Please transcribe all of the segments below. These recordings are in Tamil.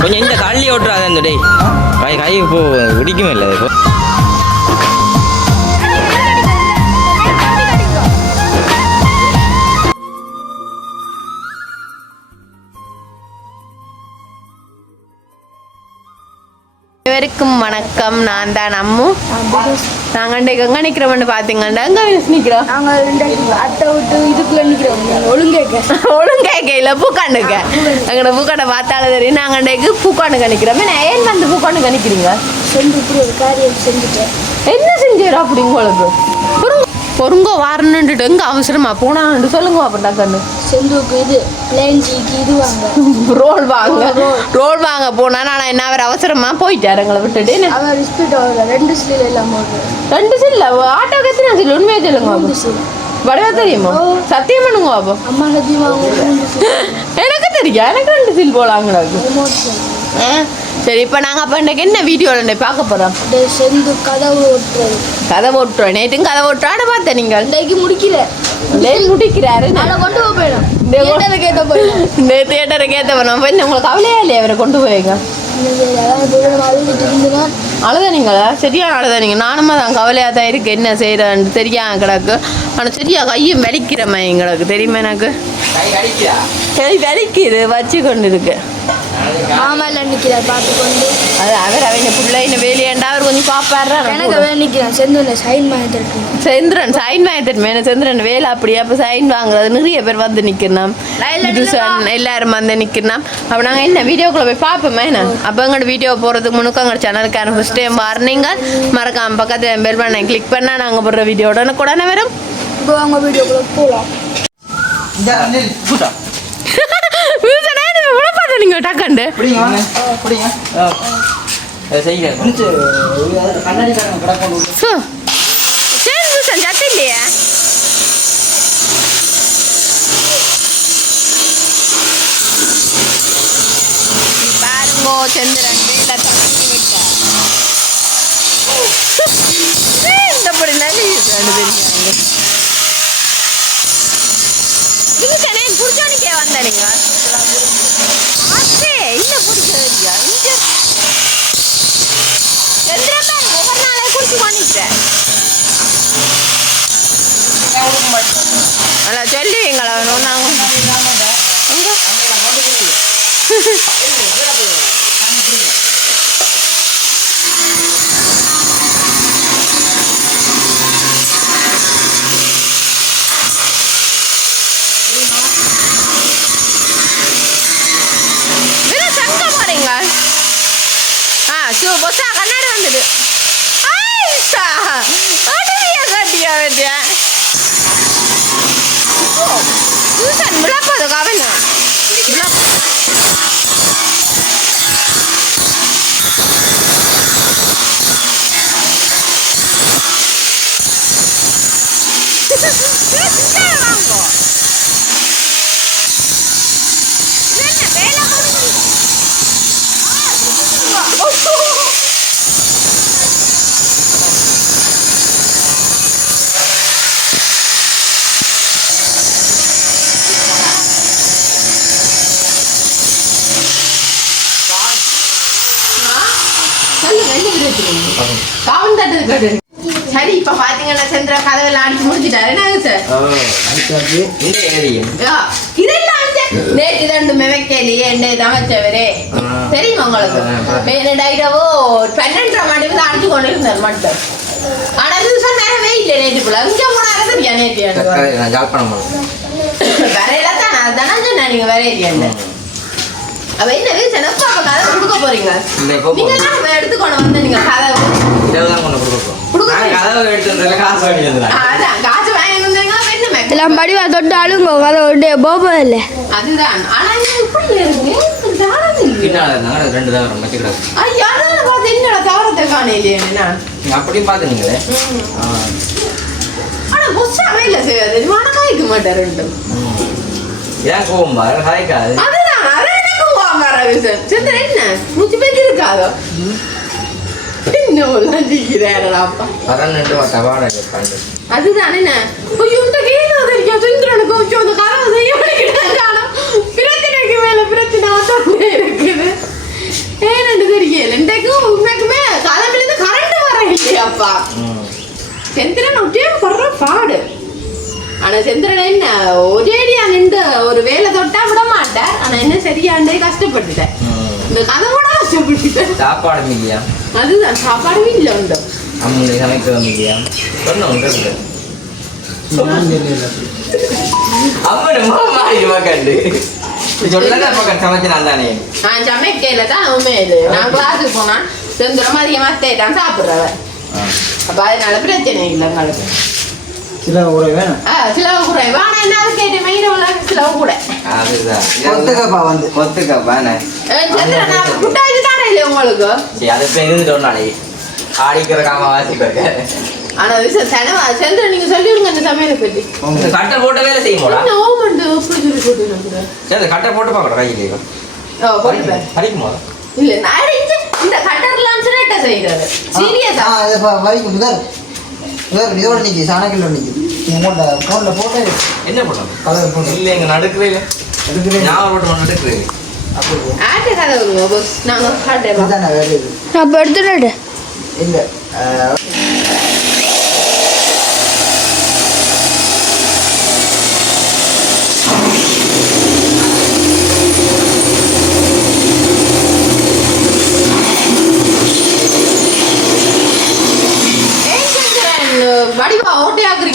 கொஞ்சம் இந்த தள்ளி ஓட்டுறாத அந்த டேய். கை கை இப்போ பிடிக்கும் இல்லை. இப்போ அனைவருக்கும் வணக்கம். நான் தான் அம்மு. நாங்கள் இன்றைக்கு எங்கே நிற்கிறோம்னு பார்த்தீங்கன்னா எங்கே நிற்கிறோம் நாங்கள் அத்தை விட்டு இதுக்குள்ள நிற்கிறோம் ஒழுங்கேக்க ஒழுங்கா கையில் பூக்காண்டுக்க. எங்களோட பூக்காண்டை பார்த்தாலும் தெரியும். நாங்கள் இன்றைக்கு பூக்காண்டுக்க நிற்கிறோம் என்ன ஏன் வந்து பூக்காண்டுக்க நிற்கிறீங்க செஞ்சு ஒரு காரியம் செஞ்சுட்டேன். என்ன செஞ்சீரா அப்படி உங்களுக்கு பொருங்க பொருங்கோ வாரணுன்ட்டு எங்கே அவசரமா போனான்னு சொல்லுங்க அப்போ டக்குன்னு. செந்துவுக்கு இது பிளேன் ஜிக்கு இது வாங்க. ரோல் வாங்க. ரோல். வாங்க போனா நான் என்ன அவர் அவசரமா போயிட்டாரு எங்களை விட்டுட்டு ஆகல ரெண்டு எல்லாம் போடுறது ரெண்டு சில்ல ஆட்டோக்கு எத்தனை சில்லு உண்மையா சொல்லுங்க சீல் வடவா தெரியுமா? சத்தியம் பண்ணுங்க சீல் எனக்கு தெரியும். எனக்கு ரெண்டு சில் சீல் சரி இப்போ நாங்கள் அப்போ இன்றைக்கு என்ன வீடியோவில் பார்க்க போகிறோம் செந்து கதவு ஓட்டுறது. கதை ஓட்டுறோம். நேற்றும் கதை ஓட்டுறான்னு பார்த்தேன் நீங்கள். இன்றைக்கு முடிக்கல. லேன் முடிக்கிறாரு. நாளை கொண்டு போக போயிடும் தியேட்டருக்கு ஏற்ற போயிடும் இந்த தியேட்டருக்கு ஏற்ற பண்ணோம் போய் உங்களுக்கு கவலையா இல்லையா அவரை கொண்டு போய்ங்க இருந்துனா அழுதானீங்களா சரியா அழுதானீங்க நானும் தான் கவலையாக தான் இருக்கு. என்ன செய்கிறேன்னு சரியா கிடக்கு. ஆனால் சரியா கையும் வலிக்கிறமே எங்களுக்கு. தெரியுமா எனக்கு? கை வலிக்குது. வச்சு கொண்டு இருக்கு. மாமால நிற்கிறார் பார்த்து கொண்டு அது அவர் அவங்க பிள்ளைன்னு வேலையாண்டா அவர் கொஞ்சம் பார்ப்பாரு எனக்கு வேலை நிற்கிறான் செந்து சைன் பண்ணி இருக்கு. செந்திரன் சைன் வாங்கிட்டு செந்திரன் வேலை அப்படியே? அப்போ சைன் வாங்குறது. நிறைய பேர் வந்து சொன்ன எல்லாரும் வந்து நிற்கணும் அப்போ நாங்கள் என்ன வீடியோக்குள்ளே போய் பார்ப்போமே என்ன அப்போ எங்களோட வீடியோ போகிறதுக்கு முன்னுக்கு எங்கள் சேனலுக்கான ஃபஸ்ட் டைம் வரணுங்க மறக்காம பக்கத்தில் பெல் பண்ண கிளிக் பண்ணால் நாங்கள் போடுற வீடியோ உடனே உடனே வரும். இப்போ அவங்க வீடியோக்குள்ள போகலாம் சரி சூசன் சத்து இல்லையா பாருங்கோ சந்திரன் வேலை தொடங்கி விட்டார் இந்த படி நல்ல தெரிஞ்சாங்க இதுக்கனே புடிச்சோனிக்கே வந்தானுங்க. அಲ್ಲ சொல்லுவீங்களா நாங்கள் சங்க பொசா கண்ணாடி வந்தது ஆயிஷா அடவியா கட்டியா வேண்டிய చూసాను గులాబ్ పోదు కావాలి గులాబ్ சரி இப்ப பாத்தீங்கன்னா சந்திரா கதவெல்லாம் அடிச்சு முடிச்சிட்டாரு. என்ன சார் இதெல்லாம் நேற்று ரெண்டு மெவக்கேலியே என்ன தங்கச்சவரே. தெரியுமா உங்களுக்கு. மேலடாயிரவோ பன்னெண்டரை மணி வந்து அடிச்சு கொண்டு இருந்தார் மட்டும். ஆனா இது சொன்னாரவே இல்லை நேற்றுக்குள்ள இங்க போனாரு தெரியா நேற்று நான் ஜாழ்ப்பாணம் போகிறேன் வரையில தான் அதானே சொன்னேன் நீங்க வரையிலையாண்டு அவ என்ன வீசன் எப்ப அப்ப கதை கொடுக்க போறீங்க? இல்லை நீங்க வந்து நீங்க கதை. எல்லாம் படிவா தொட்டு அழுங்க கதை அதுதான். ஆனா இது இப்படி அப்படியும் ஆனா இல்ல செய்யாது. ஏன் கோவம் பாரு? காய்க்காது. பேசுவேன் சந்திரன் என்ன மூச்சு பேச்சு இருக்காதோ என்ன ஒல்லாம் செய்கிறாரடாப்பா அதுதானே ஐயோ இந்த கேள்வி தெரியும் சந்திரனுக்கு கொஞ்சம் அந்த கரவை செய்ய முடிக்கிறாங்க பிரச்சனைக்கு மேல பிரச்சனை வந்து இருக்குது ஏன்னு தெரியல இன்றைக்கும் உண்மைக்குமே காலமிலிருந்து கரண்ட் வர இல்லையாப்பா சந்திரன் ஒட்டியே படுற பாடு ஒரு வேலை மாட்டார். ஆனா என்ன சரியாண்டே கஷ்டப்பட்டுட்டேன். இந்த கதை கூட கஷ்டப்பட்டுட்டேன். சாப்பாடு இல்லையா அதுதான் சாப்பாடுமே இல்லை உண்டு. அம்மனை சமைக்கவும் இல்லையா சொன்ன அம்மன் சொல்லல சமைச்சு நான் தானே. நான் சமைக்கையில தான் உண்மையில நான் கிளாஸுக்கு போனா செந்தூரம் அதிகமா தேட்டான் அப்ப அதனால பிரச்சனை இல்லை உங்களுக்கு. சில ஒரு வேணும் சிலவு கூட வாங்க என்ன கேட்டு மெயின் உள்ள சிலவு கூட அதுதான் கொத்துக்கப்பா வந்து. கொத்துக்கப்பா நான் சந்திரன் நான் புட்டாச்சு தானே இல்லை உங்களுக்கு? சரி அது இப்போ இருந்துட்டோம் நாளைக்கு ஆடிக்கிற காம வாசிப்பாங்க ஆனா செனவா சந்திரன் நீங்க சொல்லிவிடுங்க அந்த சமையலை பத்தி. கட்டை போட்ட வேலை செய்யுமோடா என்ன ஓமண்டு சொல்லி போட்டு சரி கட்டை போட்டு பார்க்கணும் கையிலே ஓ போட்டுப்பேன் அடிக்குமா இல்ல நான் இந்த இந்த கட்டர்லாம் சிரட்ட செய்யறது சீரியஸா ஆ. இதை பா வரைக்கும் முதல் முதல் இதோட நிற்கி சாணக்கில் நிற்கி உங்களோட ஃபோனில் போட்டோ என்ன பண்ணணும் கலர் போட்டு இல்லை எங்க நடுக்கிறீங்க எடுக்கிறேன் ஞாபகம் போட்டு நடுக்கிறீங்க அப்படி ஆட்ட கதை வருங்க boss. நாங்க காட்டுறோம் இதுதானே வேறு இது. அப்போ எடுத்துட்டு இல்லை ஏன் சந்திரன் வடிவா ஓட்டையாக்குறீங்களா திருப்பி மறுபடியும் ஆண் சில நேரம் போவான் கையிலே மோட்டியாக என்ன? கையிலே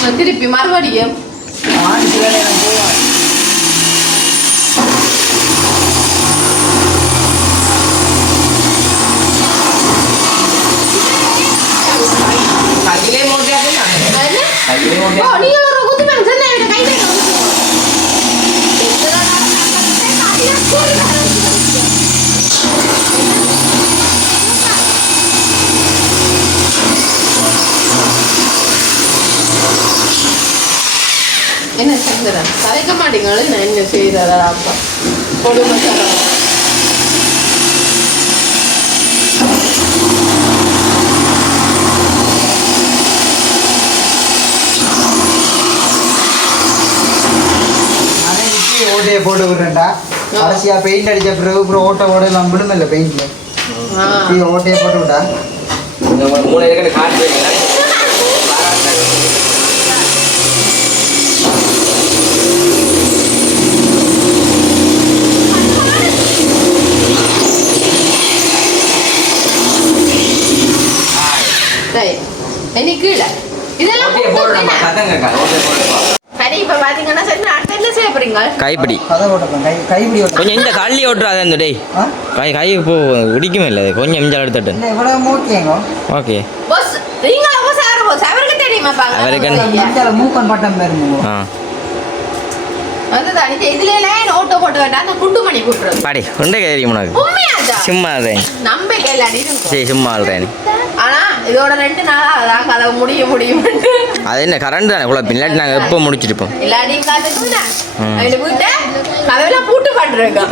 ஓ, மோட்டியாக நீங்க ஒரு குத்துமேன் சொன்ன என்கிட்ட கை வைக்க என்ன சந்திரன் கலைக்க மாட்டீங்களே நான் என்ன செய்யறதா அப்பா. கொடுமை போட்டு விடுறேன்டா. கடைசியாக பெயிண்ட் அடிச்ச பிறகு அப்புறம் ஓட்டை ஓட நான் விடுமில்ல பெயிண்டில் ஆ. ஓட்டையை போட்டு விட்டா இந்த மூணு காட்டு சரி இனி கீழே இதெல்லாம் சரி இப்ப பாத்தீங்கன்னா சரி அடுத்து என்ன செய்ய போறீங்க? கைப்பிடி. கொஞ்சம் இந்த கள்ளி ஓட்டுறாது அந்த டேய். ஆ? கை கை இப்போ இடிக்குமே இல்லை அது கொஞ்சம் இஞ்சல் எடுத்துட்டு இல்லை இவ்வளோ மூக்கியங்க ஓகே. பாஸ் நீங்க பாஸ் யாரு பாஸ் அவருக்கு தெரியுமா பாங்க அவருக்கு என்ன? இந்தியாவில் மூக்கன் பட்டம் பேருங்க. ஆ அதுதான் இது இதுல எல்லாம் ஓட்டோ போட்டு வேண்டாம் அந்த குண்டு மணி கூட்டுறது. பாடி உண்டை தெரியும் உனக்கு. உண்மையாச்சா? சும்மா அதே நம்பிக்கை இல்லாடி இருக்கும். சரி சும்மா அல்றேன் ஆனா இதோட ரெண்டு நாளா அதான் கதை முடிய முடியும் அது என்ன கரண்ட் தானே? குழப்பம். இல்லாட்டி நாங்கள் எப்போ முடிச்சிருப்போம் கதவெல்லாம் பூட்டு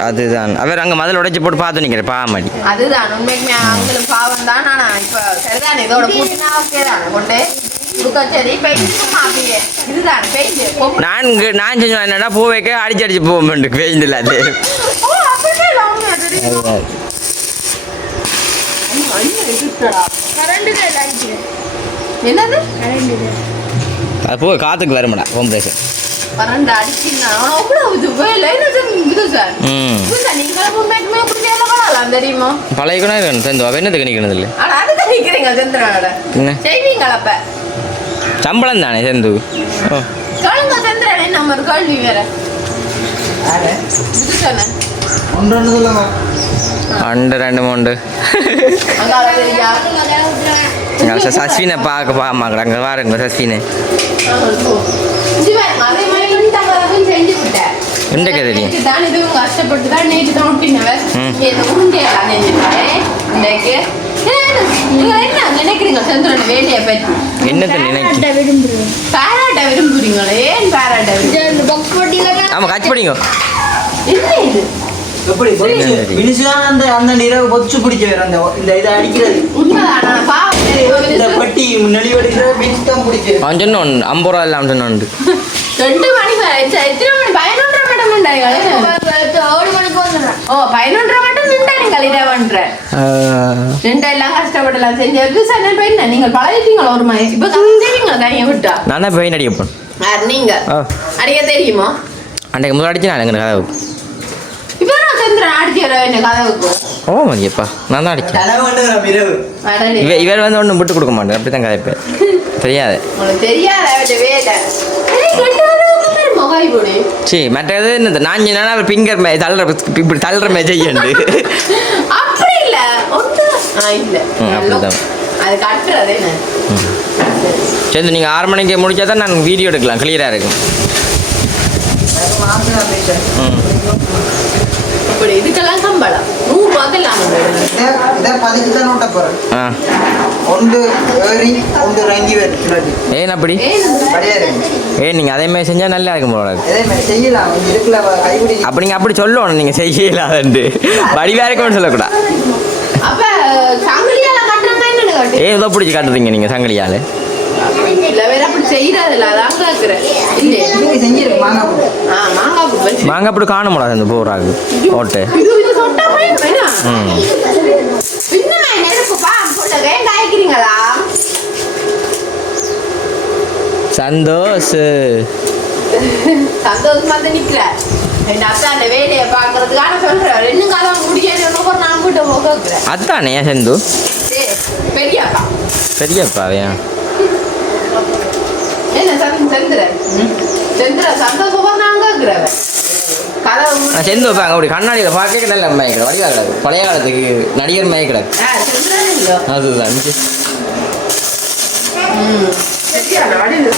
அதுதான். அவர் அங்கே மதில் உடைச்சி போட்டு பார்த்து நிற்கிறேன் பாமாடி அதுதான். உண்மைக்குமே அவங்களும் பாவம் தான் ஆனா இப்ப சரிதான் இதோட பூட்டினா ஓகே தானே கொண்டு. நான் செஞ்சேன் என்னடா பூ வைக்க? அடிச்சு அடிச்சு போக மாட்டேன் பெயிண்ட் இல்லாது என்னது? அது பூ காற்றுக்கு வருமாடா கோம்பரேஷன் பரண்டு அடிச்சுன்னா அவ்வளவு இது வேலை. என்ன இது- இது சார்? ம். இது சார் நீங்களும் உண்மைக்குமே இப்படி வேலை பண்ணலாம் தெரியுமா? பழைய கூட இருக்கணும் நிற்கணும் இல்லை என்ன? செய்வீங்களா அப்ப? சம்பளம் தானே செந்து? ஓ சொல்லுங்க சந்திரன் என்ன ஒரு கேள்வி வேற? யாரு? இது சொன்னேன் ஒன்று ஒன்று நினைக்கிறீங்க என்னத்தை நினைக்க விரும்புகிறேன் பாராட்ட விரும்புறீங்களே? ஏன் பாராட்ட விரும்புறீங்க? ஆமாம் கட்சி படிங்க என்ன இது? எப்படி சரி. மினிசான் அந்த அந்த நிறவு பொச்சு பிடிச்ச வேற அந்த இந்த இதை அடிக்கிறது. உண்மைதானா? பாவம். தெரியும். இந்த பெட்டி நெளிவடிக்கிற மினிஸ் தான் பிடிச்ச அவன் சொன்னோன் ஐம்பது ரூபா இல்லாமல் சொன்னோண்டு ரெண்டு மணி வரை. சரி, எத்தனை மணி? பதினொன்றரை மட்டும் நின்றாங்களே. ஒரு மணிக்கு வந்துடுறேன் ஓ பதினொன்றரை நான் அடிக்கப்போம் யார் நீங்க. அடிக்க தெரியுமா? அன்றைக்கு முதல் அடிச்சு நான் எங்க கதவுக்கு. ஓ மதியப்பா. நான் தான் அடிச்சேன். இவர் வந்து ஒன்றும் விட்டு கொடுக்க மாட்டேன் அப்படி தான் கதைப்பேன். தெரியாது. தெரியாத சரி மற்றது என்னது நான் அவர் பிங்கர் மே தள்ளுற இப்படி தள்ளுற மே செய்யண்டு அப்படி இல்ல அப்படிதான். அது கட்டுறது என்ன சரி நீங்கள் ஆறு மணிக்கு முடிச்சா தான் நான் வீடியோ எடுக்கலாம் கிளியராக இருக்கும் இதுக்கெல்லாம் சம்பளம் நூறு ரூபா தான் இல்லாமல் இதை பதிச்சு தான் நோட்ட போகிறேன் ஆ ஒன்று ஏறி ஒன்று இறங்கி வருது ஏன் அப்படி? ஏன் நீங்கள் அதே மாதிரி செஞ்சால் நல்லா இருக்கும் போல செய்யலாம். அப்போ நீங்கள் அப்படி சொல்லணும். நீங்கள் செய்யலாதுண்டு வடிவாக இருக்கும்னு சொல்லக்கூடாது ஏன் ஏதோ பிடிச்சி காட்டுறீங்க நீங்கள் சங்கிலியால்? மாங்காய் அப்படி காண முடியாது அந்த போராகு ஓட்டு ம். காய்க்கிறீங்களா சந்தோஷ். சந்தோஷமா தான் நிக்கல. என் அத்தா அந்த வேலையை பாக்குறதுக்கான சொல்றேன். ரெண்டு காலம் முடியாது ஒரு நான் கூட்ட போகிறேன் அதானே ஏன் செந்து பெரியாப்பா பெரியப்பாவையா என்ன சந்த் செந்துரன்? செந்துரன் சந்தோஷமா நான் கேட்கிறவன் செந்து வைப்பாங்க அப்படி கண்ணாடியில் பார்க்க நல்ல மயக்கிட வடிவாக கிடக்கு. பழைய காலத்துக்கு நடிகர் செந்துரன் இல்லையோ அதுதான். ம் சரியான வடிவு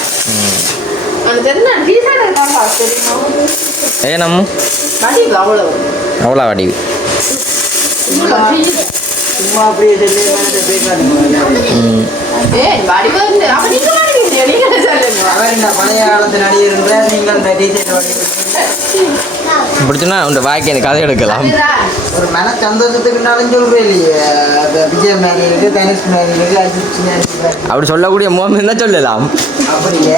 அந்த செந்துரன் டீசர்ட் இருக்காப்பா தெரியுமா? ஏ நம்ம? வடிவு அவ்வளவு. அவ்வளோ வடிவு. வடிவு. பழைய காலத்து நடிகர் நீங்கள் இந்த டீச்சர் பிடிச்சுன்னா உங்க வாய்க்கு அந்த கதை எடுக்கலாம். ஒரு மன சந்தோஷத்துக்குனாலும் விஜய் தனுஷ் அஜித் இருக்கு. அப்படி சொல்லக்கூடிய மோகம் இருந்தால் சொல்லலாம். அப்படியே.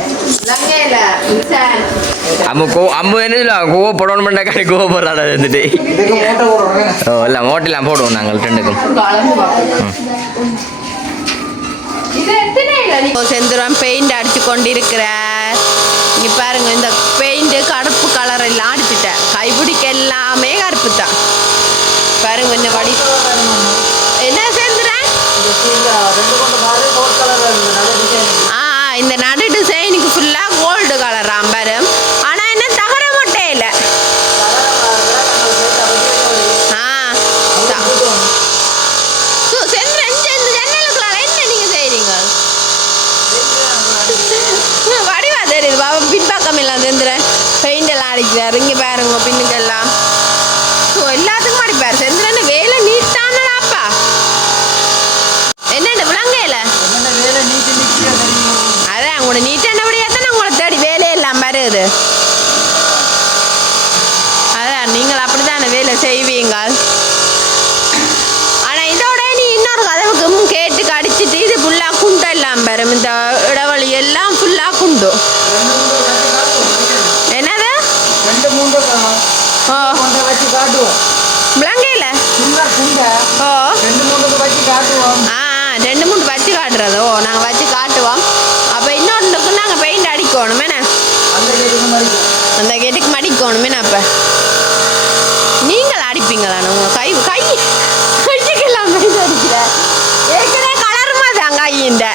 அம்ம கோ அம்ம என்ன கோவப்படணும் பண்ண கடை கோவப்படுறாடா இருந்துட்டு. ஓ இல்லை மோட்டெல்லாம் போடுவோம் நாங்கள் ரெண்டுக்கும் செந்துரம் பெயிண்ட் அடிச்சு கொண்டிருக்கிறார். இங்க பாருங்க இந்த பெயிண்ட் கருப்பு எல்லாமே கருப்பு தான் பாருங்க இந்த வடி என்ன செந்துரன் ரெண்டு கொண்டு பாரு கோட் கலர் நல்ல டிசைன் ஆ ஆ, இந்த நடு டிசைனுக்கு ஃபுல்லாக கோல்டு கலராம் பாரு ஆனால் என்ன தகர மட்டே இல்லை ஆ த- சு, செந்திரன், இந்த இந்த ஜன்னலுக்குள்ளால என்ன நீங்க செய்றீங்க? ம், வடிவா தெரியுது பாவா பின்பக்கம் எல்லாம் செந்திரன் பெயிண்ட் எல்லாம் அடிக்கிறாரு இங்க பாருங்க பின்னுக்கெல்லாம் ஸோ எல்லாத்துக்கும் அடிப்பாரு செந்திரன் வேலை நீட்டானடாப்பா என்னண்டு விளங்கையில என்னென்ன வேலை நீட்டு நிற்கிற தெரியும் அதான் உங்களோட நீட்டானபடியாக தானே உங்களை தேடி வேலையெல்லாம் வருது அதான் நீங்கள் அப்படித்தானே வேலை செய்வீங்க ஆனால் இதோட நீ இன்னொரு கதவுக்கும் கேட்டு கடிச்சிட்டு இது ஃபுல்லாக குண்டு எல்லாம் வரும் இந்த இடவழி எல்லாம் குண்டு என்னது? ரெண்டு மூன்று ஓ. வச்சு காட்டுவோம். விளங்கையில்? ஓ. ரெண்டு மூன்று வச்சு காட்டுவோம். ஆ ஆ, ரெண்டு மூணு வச்சு காட்டுறது. ஓ நாங்கள் வச்சு காட்டுவோம். அப்போ இன்னொன்றுக்கு நாங்கள் பெயிண்ட் அடிக்கணும். என்ன? அந்த கேட்டுக்கு மடிக்கணுமே. நான் அப்ப? நீங்கள் அடிப்பீங்களா உங்க கை கை கைக்கெல்லாம் மைண்ட் அடிக்கிற ஏற்கனவே கலர் மாதிரி கையின்ற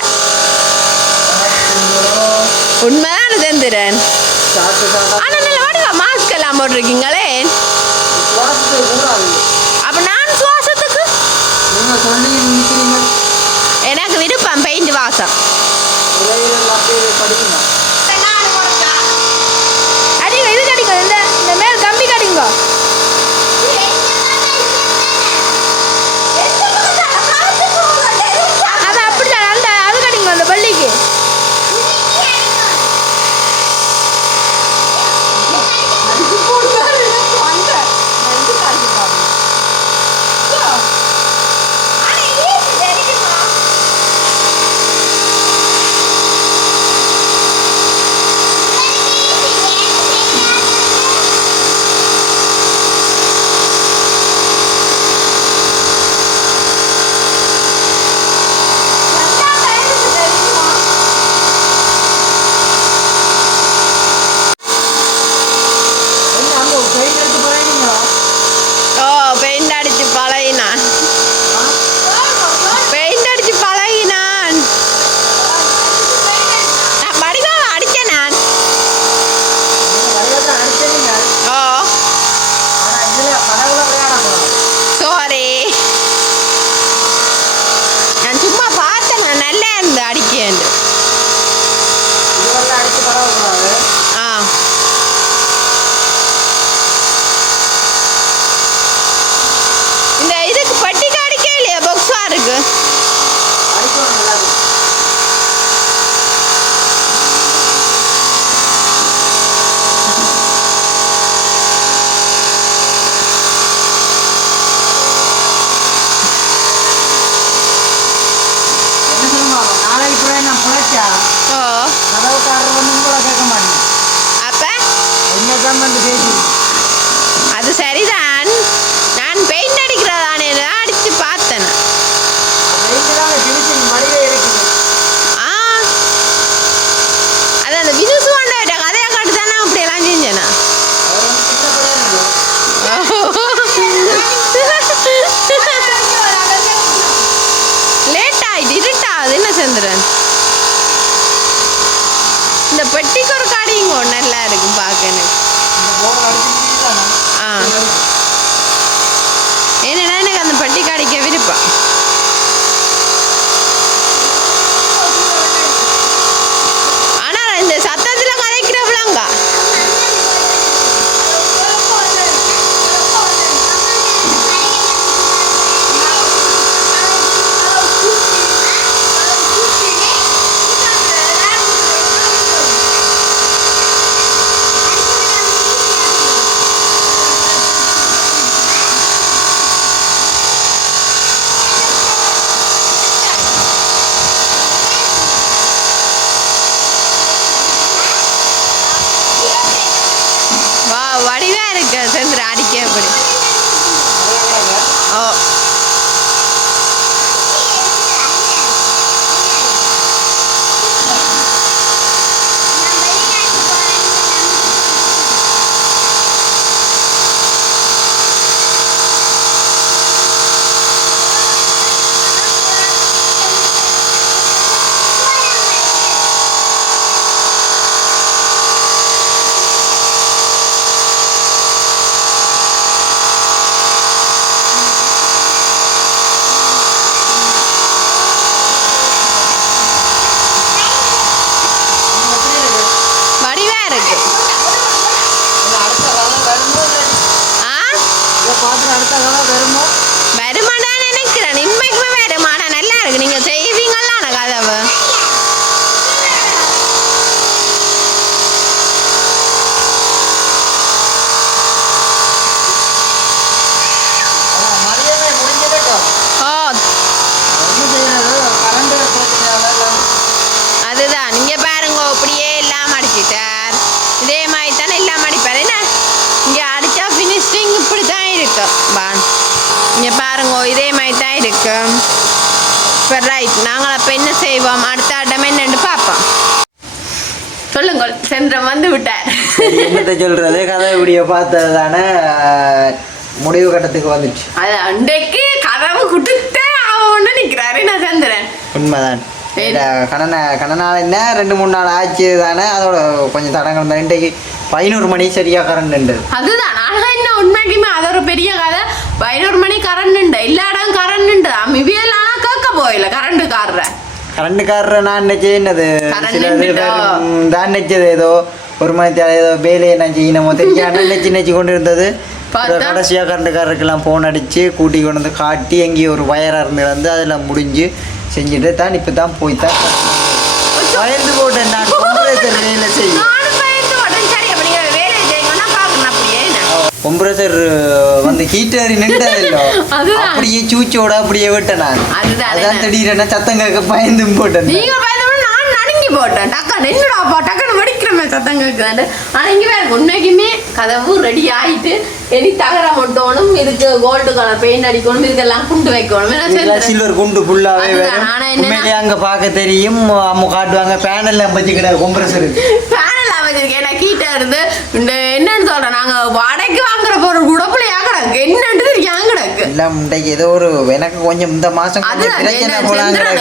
உண்மைதான் செந்துரன் சாப்பிட்டு நல்ல வடிவா மாஸ்க் எல்லாம் போட்டிருக்கீங்களே. சுவாசத்துக்கு அப்ப நான் சுவாசத்துக்கு? எனக்கு விருப்பம் பெயிண்ட் வாசம். இந்த இதுக்கு பட்டிக்கு அடிக்கே இல்லையா? பொக்ஸா இருக்கு கதவுக்காரர் வந்து கூட கேட்க மாட்டேன் அப்ப? என்ன தான் வந்து பேசி? நல்லா இருக்கும் பார்க்க எனக்கு இந்த போர் அடிச்சு முடியுதானே ஆ. ஏன்னா எனக்கு அந்த பெட்டி காடிக்க விருப்பம் ஆனா இந்த சத்தத்துல கதைக்கிறவளாங்க வா வடிவா இருக்கு சந்திர அடிக்க அப்படி ஓ வடிவா இருக்கு அடுத்த காலம் வருமோ ஆ இதை பார்த்து அடுத்த காலம் வருமோ வருமாடான்னு நினைக்கிறேன் இன்மைக்குமே வருமானா நல்லா இருக்கு நீங்க செய்வீங்களா கதவு ஆனால் மதியமே முடிஞ்சதுக்கும் ஓ ஒன்றும் செய்யறது கரண்ட் பிரச்சனையால அதுதான் நீங்க பாருங்க அப்படியே எல்லாம் அடிச்சிட்டார். இதே மாதிரி தானே எல்லாம் அடிப்பார் என்ன? இங்க அடிச்சா ஃபினிஷிங் இப்படி தான் இருக்கு பான் இங்க பாருங்க இதே மாதிரி தான் இருக்கு இப்போ ரைட் நாங்கள் அப்போ என்ன செய்வோம்? அடுத்த ஆட்டம் என்னன்னு பார்ப்போம். சொல்லுங்கள் சென்றம் வந்து விட்டார் என்னத்தை சொல்றது? கதை இப்படிய பார்த்தது தானே முடிவு கட்டத்துக்கு வந்துச்சு. அது அன்றைக்கு கதவு குடுத்தே அவன் நிற்கிறாரு நான் சந்திரன்? உண்மைதான். கணன கணநாள் என்ன? ரெண்டு மூணு நாள் ஆச்சு தானே. அதோட கொஞ்சம் தடங்கள் இன்றைக்கு பதினோரு மணி சரியா கரண்ட் நின்றுது அதுதான். ஆனா என்ன உண்மைக்குமே அது ஒரு பெரிய கதை. பதினோரு மணி கரண்ட் உண்டு எல்லா இடம் கரண்ட் உண்டு மிவியல் ஆனா கேட்க போயில கரண்ட் கார்ற. கரண்ட்டுக்காரர் நான் நினைச்சது என்னது? தான் நினைச்சது. ஏதோ ஒரு மணி தேவை ஏதோ வேலையை நான் செய்யணுமோ தெரியாம நினைச்சு நினைச்சு கொண்டு இருந்தது? கடைசியாக கரண்ட்டுக்காரருக்கெல்லாம் ஃபோன் அடித்து கூட்டி கொண்டு வந்து காட்டி எங்கேயோ ஒரு வயராக இருந்து வந்து அதில் முடிஞ்சு செஞ்சுட்டு தான் இப்போ தான் போய் தான் பயந்து போட்டேன். நான் கம்ப்ரேசர் வேலை செய்யும் பயந்து என்ன? கம்ப்ரஸர் வந்து ஹீட்டர் நின்றதில்லோ. அப்படியே சூச்சோட அப்படியே விட்டேன் நான். அதான். திடீரென சத்தம் கேட்க பயந்தும் போட்டேன். நீங்க பயந்தோட நான் நடுங்கி போட்டேன். டக்குனு என்னடாப்பா டக்குனு வெடிக்கிறமே சத்தம் கேட்குதாண்டு ஆனால் இங்கே வேறு உண்மைக்குமே கதவு ரெடி ஆயிட்டு இனி தகர மட்டும் இதுக்கு கோல்டு கலர் பெயிண்ட் அடிக்கணும் இதுக்கெல்லாம் குண்டு வைக்கணும். ஏன்னா சில்வர் குண்டு என்னன்னா- உண்மையிலேயே அங்க பார்க்க தெரியும். அம்மா காட்டுவாங்க பேனல்ல வச்சுக்கிற கம்ப்ரஸர் பேனல் அமைச்சிருக்கேன் எனக்கு கீட்டா இருந்து இந்த என்னன்னு சொல்றேன் நாங்க வாடகைக்கு வாங்குற பொருள் உடப்புலையா கிடக்கு என்னன்னு எல்லாம் ஏதோ ஒரு எனக்கு கொஞ்சம் இந்த மாசம்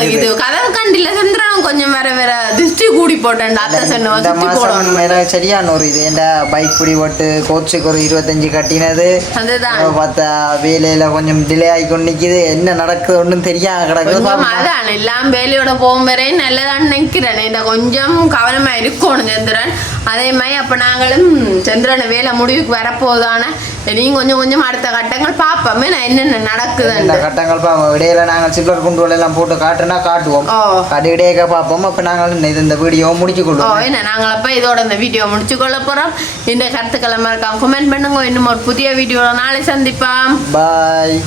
இது கதவு கண்டில சந்திரன் கொஞ்சம் வேற வேற திருஷ்டி கூடி போட்டேன். அத்தை சொன்ன இந்த மாசம் எனக்கு சரியான ஒரு இது. ஏன்டா பைக் பிடி ஓட்டு கோச்சுக்கு ஒரு இருபத்தஞ்சு கட்டினது. அதுதான். பார்த்தா வேலையில கொஞ்சம் டிலே ஆகி கொண்டு நிக்குது. என்ன நடக்குது ஒன்றும் தெரியாம கிடக்குது. அதான் எல்லாம் வேலையோட போகும் வரை நல்லதான் நினைக்கிறேன். இந்த கொஞ்சம் கவனமா இருக்கணும் சந்திரன். அதே மாதிரி அப்ப நாங்களும் சந்திரன் வேலை முடிவுக்கு வரப்போதான இனியும் கொஞ்சம் கொஞ்சம் அடுத்த கட்டங்கள் பார்ப்போமே. நான் என்னென்ன இந்த நடக்குதுன்னு கட்டங்கள் பாப்போம் இடையில நாங்கள் சில்வர் குண்டு எல்லாம் போட்டு காட்டுனா காட்டுவோம். ஓ. காட்டி இடையே பார்ப்போம். அப்ப நாங்கள் இந்த- இந்த வீடியோ முடிச்சு கொள்வோம். என்ன நாங்கள் அப்போ இதோட இந்த வீடியோ முடிச்சு கொள்ள போகிறோம் இந்த கருத்துக்களை மறக்காம கமெண்ட் பண்ணுங்க. இன்னும் ஒரு புதிய வீடியோவில் நாளை சந்திப்போம். பாய்